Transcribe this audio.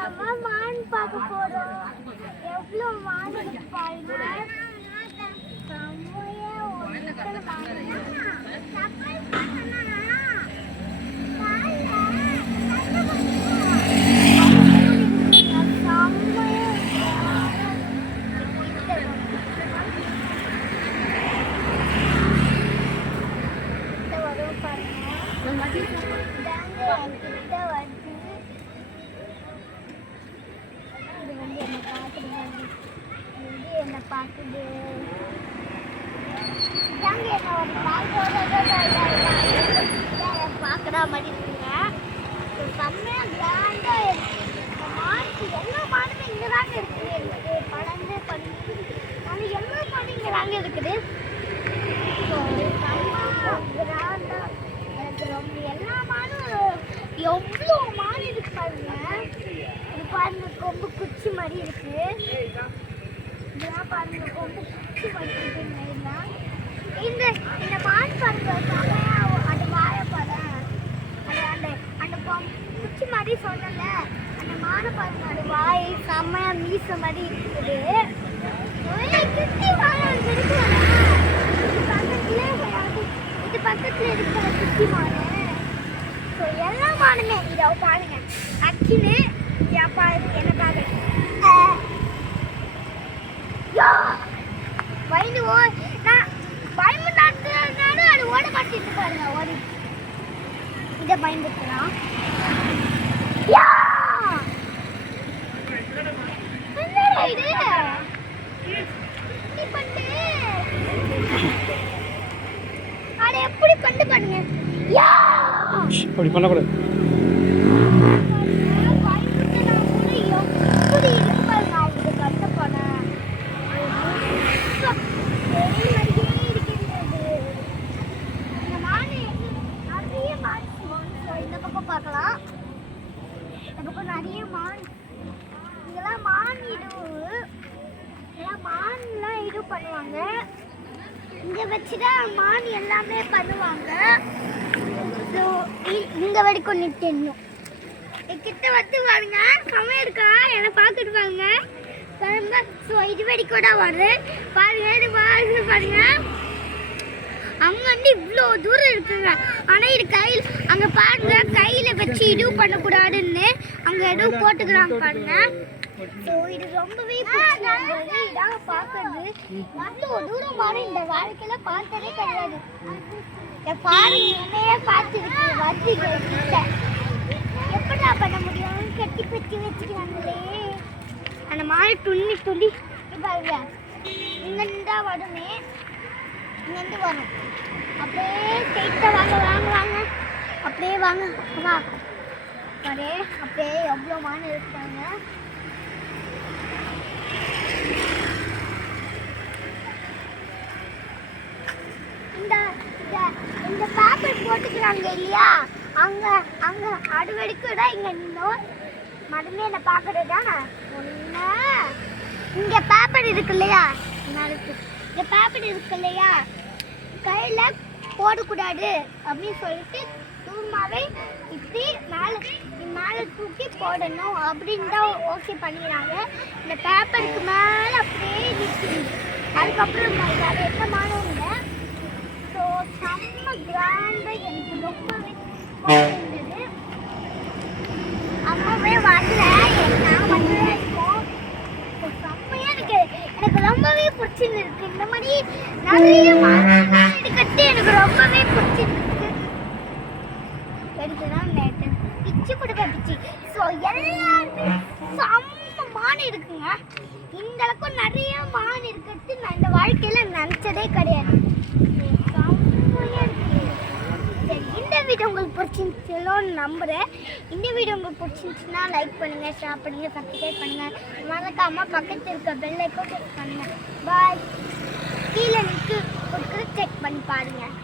நம்ம மான் பார்க்க போறோம். எவ்வளவு மான் இருக்கு பாருங்க. செம்மையா ஒரு என்ன பார்க்குது பார்க்குற மாதிரி இருக்குங்க. செம்மையா கிராண்டா மாட்டு எல்லா மாடுமே இங்கே தாங்க இருக்குது. எனக்கு பழந்து பண்ணி அது எல்லா மாடு இங்கே தாங்க இருக்குது. கிராண்டா எனக்கு ரொம்ப எல்லா மாடும் எவ்வளோ மாடு இருக்கு பாருங்க. இது பாருங்க கொம்பு குச்சி மாதிரி இருக்கு. இதெல்லாம் பாருங்க கொம்பு குச்சி மாதிரி இருக்குங்க. இந்த இந்த மான் பாருங்க செம்மையா அது வாழைப்பழம் அந்த அந்த குச்சி மாதிரி சொன்னல அந்த மானை பாருங்க. அது வாய் செம்மையா மீச மாதிரி இருக்குது. குச்சி வாழை இருக்கு இது பக்கத்துல இருக்கிற குச்சி மானு. ஸோ எல்லா மானுமே இதை பாருங்க அக்கின்னு எனக்காக பயந்து நான் பயமுட்டாடுறதுனால அது ஓட மாட்டிட்டு பாருங்க. ஓடி இதை பயந்துக்கலாம். இது அதை எப்படி கண்டு பண்ணுங்க. அப்படி பண்ணக்கூடாது. பார்க்கலாம். இந்த பக்கம் நிறைய மான் இதெல்லாம் மான் மான்லாம் இது பண்ணுவாங்க. இங்கே வச்சுதான் மான் எல்லாமே பண்ணுவாங்க. ஸோ இங்கே வரைக்கும் நிற்கணும். கிட்ட வந்து பாருங்க செம்மையா இருக்கா என்னை பார்த்துட்டு பாருங்க. ஸோ இது வரைக்கும் தான் வருது பாருங்க. இது பாருங்க அங்கே வந்து இவ்வளோ தூரம் இருக்குங்க. ஆனால் இது கையில் அங்கே பாருங்க கையில் வச்சு இது பண்ணக்கூடாதுன்னு அங்கே எதுவும் போட்டுக்கிறாங்க பாருங்க. ஸோ இது ரொம்பவே இதாக பார்க்கறது இவ்வளோ தூரமான இந்த வாழ்க்கையில் பார்த்ததே கிடையாது. பாருங்க என்னையே பார்த்துருக்கு வந்து எப்படா பண்ண முடியும் கட்டி பற்றி வச்சுக்கிறாங்களே. அந்த மாதிரி துள்ளி பாருங்க இங்கேருந்து தான் வருமே. இங்கேருந்து வரும் அப்படியே ஸ்ட்ரெயிட்டாக வாங்க அப்படியே வாங்க அப்படியே எவ்வளோ மான் இருக்காங்க. இந்த பேப்பர் போட்டுக்கிறாங்க இல்லையா அங்கே அது வரைக்கும் தான் இங்கே நின்னோம். மறுபடியும் என்னை பார்க்கறது தானே ஒன்று. இங்கே பேப்பர் இருக்கு இல்லையா இந்த பேப்பர் இருக்கு இல்லையா கையில் போடக்கூடாது அப்படின்னு சொல்லிட்டு தூரமாகவே இப்படி மேலே தூக்கி போடணும் அப்படின்னு தான் ஓகே பண்ணிடுறாங்க. இந்த பேப்பருக்கு மேலே அப்படியே நிற்குது. அதுக்கப்புறம் வேறு எந்த மானும் இல்லை. ஸோ செம்ம கிராண்டாக எனக்கு ரொம்பவே இருந்தது. அம்மாவே வரல நான் மட்டும்தான் இருக்கோம். செம்மையாக எனக்கு ரொம்பவே பிடிச்சிருக்கு. இந்த மாதிரி நிறைய மான் எடுக்கிறது எனக்கு ரொம்பவே பிடிச்சிருக்கு. எடுத்துதான் பிச்சு கொடுக்க பிச்சு. ஸோ எல்லாருமே செம்ம மான் இருக்குங்க. இந்த அளவுக்கு நிறைய மான் இருக்கிறது நான் இந்த வாழ்க்கையில் நினச்சதே கிடையாது. இந்த வீடியோ உங்களுக்கு பிடிச்சிருந்துச்சுன்னு நம்புகிறேன். இந்த வீடியோ உங்களுக்கு பிடிச்சிருந்துச்சுன்னா லைக் பண்ணுங்கள், ஷேர் பண்ணுங்கள், சப்ஸ்கிரைப் பண்ணுங்கள். மறக்காமல் பக்கத்தில் இருக்க பெல் ஐக்கான் கிளிக் பண்ணுங்கள். பாய். கீழே லிங்க் கொடுக்குறது செக் பண்ணி பாருங்கள்.